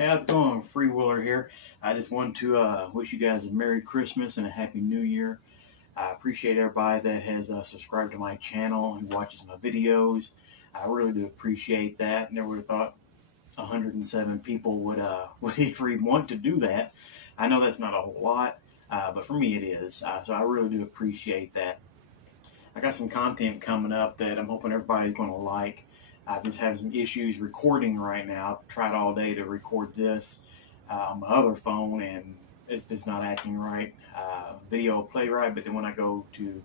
Hey, how's it going? Freewheeler here. I just want to wish you guys a Merry Christmas and a Happy New Year. I appreciate everybody that has subscribed to my channel and watches my videos. I really do appreciate that. Never would have thought 107 people would even want to do that. I know that's not a whole lot, but for me it is. So I really do appreciate that. I got some content coming up that I'm hoping everybody's going to like. I just have some issues recording right now. I've tried all day to record this on my other phone, and it's just not acting right. Video will play right, but then when I go to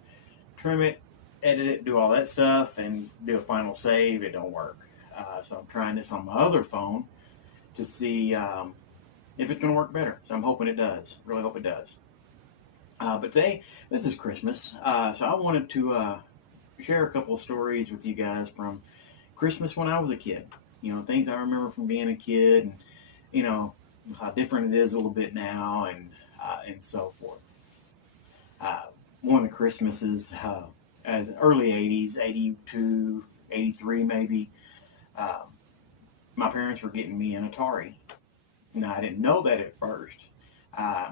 trim it, edit it, do all that stuff, and do a final save, it don't work. So I'm trying this on my other phone to see if it's going to work better. So I'm hoping it does. Really hope it does. But today, this is Christmas, so I wanted to share a couple of stories with you guys from Christmas when I was a kid. You know, things I remember from being a kid, and you know how different it is a little bit now, and so forth. One of the Christmases, as early '80s, '82, '83 maybe, uh, my parents were getting me an Atari. Now I didn't know that at first. Uh,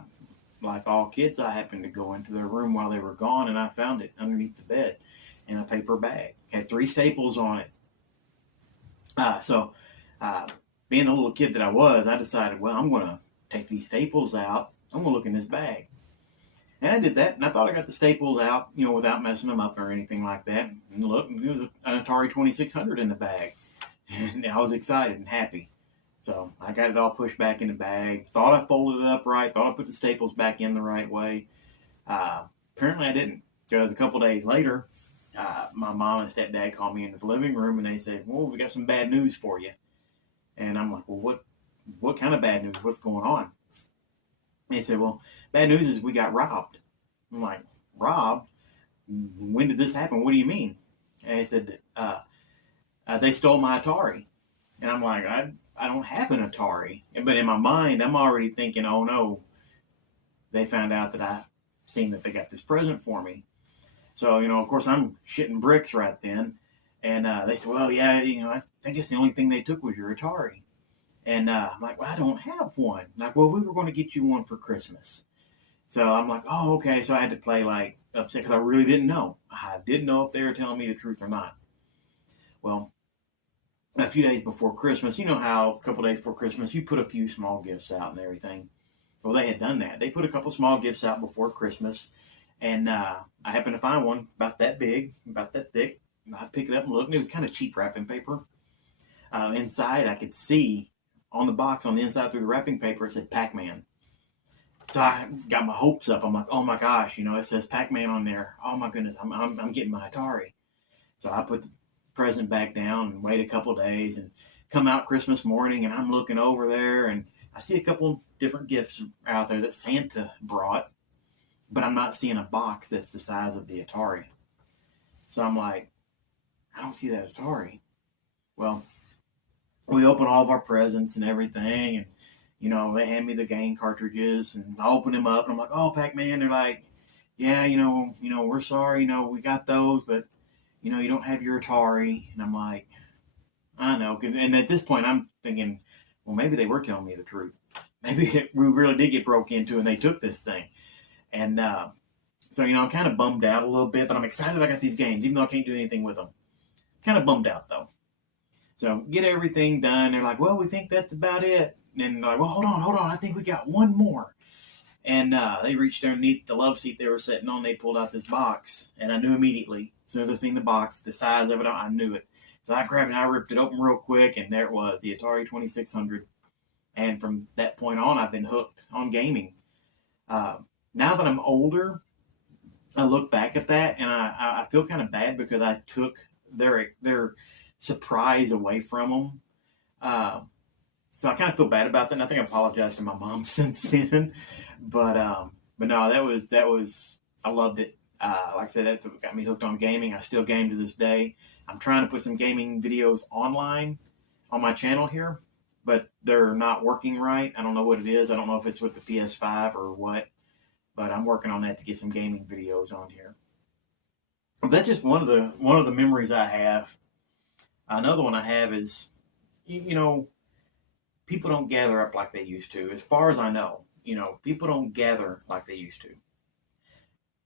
like all kids, I happened to go into their room while they were gone, and I found it underneath the bed in a paper bag. It had 3 staples on it. So, being the little kid that I was, I decided, well, I'm going to take these staples out. I'm going to look in this bag. And I did that, and I thought I got the staples out, you know, without messing them up or anything like that. And look, there was an Atari 2600 in the bag. And I was excited and happy. So I got it all pushed back in the bag. Thought I folded it up right. Thought I put the staples back in the right way. Apparently I didn't. Because a couple days later, my mom and stepdad called me into the living room and they said, well, we got some bad news for you. And I'm like, well, what kind of bad news? What's going on? And they said, well, bad news is we got robbed. I'm like, robbed? When did this happen? What do you mean? And they said that they stole my Atari. And I'm like, I don't have an Atari. But in my mind, I'm already thinking, oh no, they found out that I've seen that they got this present for me. So, you know, of course, I'm shitting bricks right then. And they said, well, yeah, you know, I think it's the only thing they took was your Atari. And I'm like, well, I don't have one. Like, well, we were going to get you one for Christmas. So I'm like, oh, okay. So I had to play like upset because I really didn't know. I didn't know if they were telling me the truth or not. Well, a few days before Christmas, you know how a couple days before Christmas, you put a few small gifts out and everything. Well, they had done that. They put a couple small gifts out before Christmas. And I happened to find one about that big, about that thick. I picked it up and looked, and it was kind of cheap wrapping paper. Inside, I could see on the box on the inside through the wrapping paper, it said Pac-Man. So I got my hopes up. I'm like, oh my gosh, you know, it says Pac-Man on there. Oh my goodness, I'm getting my Atari. So I put the present back down and wait a couple days and come out Christmas morning, and I'm looking over there and I see a couple different gifts out there that Santa brought, but I'm not seeing a box that's the size of the Atari. So I'm like, I don't see that Atari. Well, we open all of our presents and everything, and you know, they hand me the game cartridges, and I open them up, and I'm like, oh, Pac-Man. They're like, yeah, we're sorry, you know, we got those, but you know, you don't have your Atari. And I'm like, I know. And at this point, I'm thinking, well, maybe they were telling me the truth. Maybe we really did get broke into and they took this thing. And so, you know, I'm kind of bummed out a little bit, but I'm excited I got these games, even though I can't do anything with them. Kind of bummed out, though. So get everything done. They're like, well, we think that's about it. And they're like, well, hold on. I think we got one more. And they reached underneath the love seat they were sitting on. They pulled out this box. And I knew immediately. As soon as I seen the box, the size of it, I knew it. So I grabbed it and I ripped it open real quick. And there it was, the Atari 2600. And from that point on, I've been hooked on gaming. Now that I'm older, I look back at that and I feel kind of bad because I took their surprise away from them. So I kind of feel bad about that. And I think I apologized to my mom since then. But no, that was I loved it. Like I said, that got me hooked on gaming. I still game to this day. I'm trying to put some gaming videos online on my channel here, but they're not working right. I don't know what it is. I don't know if it's with the PS5 or what, but I'm working on that to get some gaming videos on here. That's just one of the memories I have. Another one I have is, you know, people don't gather up like they used to. As far as I know, people don't gather like they used to.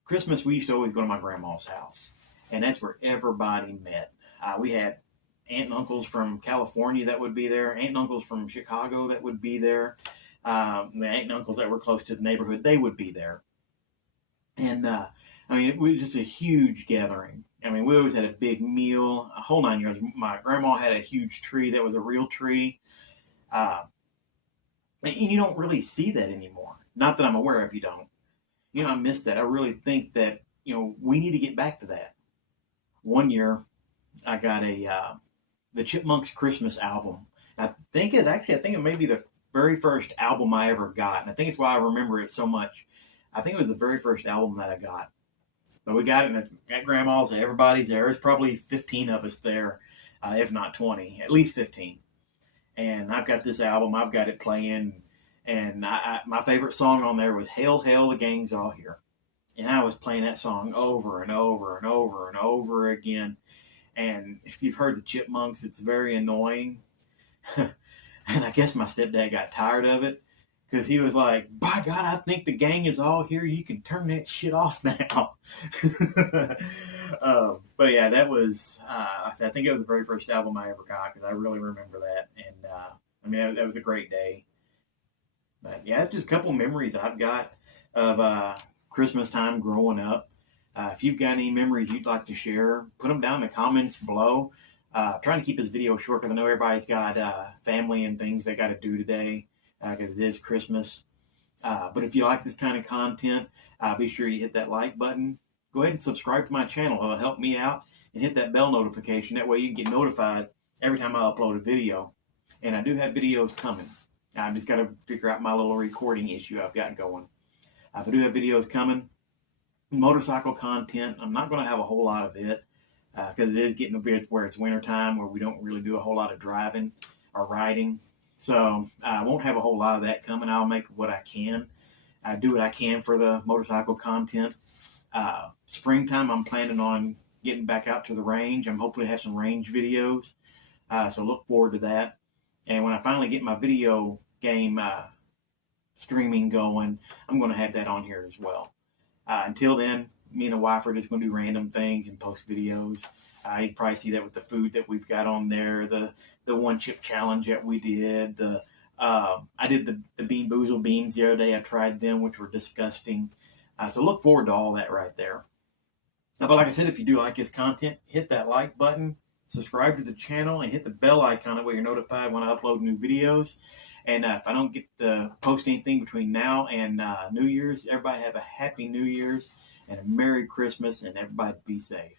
Christmas, we used to always go to my grandma's house, and that's where everybody met. We had aunt and uncles from California that would be there, aunt and uncles from Chicago that would be there, the aunt and uncles that were close to the neighborhood, they would be there. And it was just a huge gathering. We always had a big meal, a whole 9 years. My grandma had a huge tree that was a real tree. And you don't really see that anymore. Not that I'm aware of, you don't. I miss that. I really think that, we need to get back to that. One year, I got the Chipmunks Christmas album. I think it may be the very first album I ever got. And I think it's why I remember it so much. I think it was the very first album that I got. But we got it at Grandma's. Everybody's there. There's probably 15 of us there, if not 20, at least 15. And I've got this album. I've got it playing. And my favorite song on there was Hail, Hail, the Gang's All Here. And I was playing that song over and over and over and over again. And if you've heard the Chipmunks, it's very annoying. And I guess my stepdad got tired of it because he was like, by God, I think the gang is all here. You can turn that shit off now. But yeah, that was, I think it was the very first album I ever got because I really remember that. And that was a great day. But yeah, it's just a couple memories I've got of Christmas time growing up. If you've got any memories you'd like to share, put them down in the comments below. Trying to keep this video short because I know everybody's got family and things they got to do today because it is Christmas. But if you like this kind of content, be sure you hit that like button. Go ahead and subscribe to my channel. It'll help me out. And hit that bell notification. That way you can get notified every time I upload a video. And I do have videos coming. I've just got to figure out my little recording issue I've got going. I do have videos coming. Motorcycle content. I'm not going to have a whole lot of it because it is getting a bit where it's wintertime where we don't really do a whole lot of driving or riding. So I won't have a whole lot of that coming. I'll make what I can. I do what I can for the motorcycle content. Springtime, I'm planning on getting back out to the range. I'm hoping to have some range videos. So look forward to that. And when I finally get my video game streaming going, I'm going to have that on here as well. Until then, me and the wife are just going to do random things and post videos. You probably see that with the food that we've got on there, the one chip challenge that we did. I did the Bean Boozled beans the other day. I tried them, which were disgusting. So look forward to all that right there. But like I said, if you do like this content, hit that like button, subscribe to the channel, and hit the bell icon. That way you're notified when I upload new videos. And if I don't get to post anything between now and New Year's, everybody have a happy New Year's and a Merry Christmas, and everybody be safe.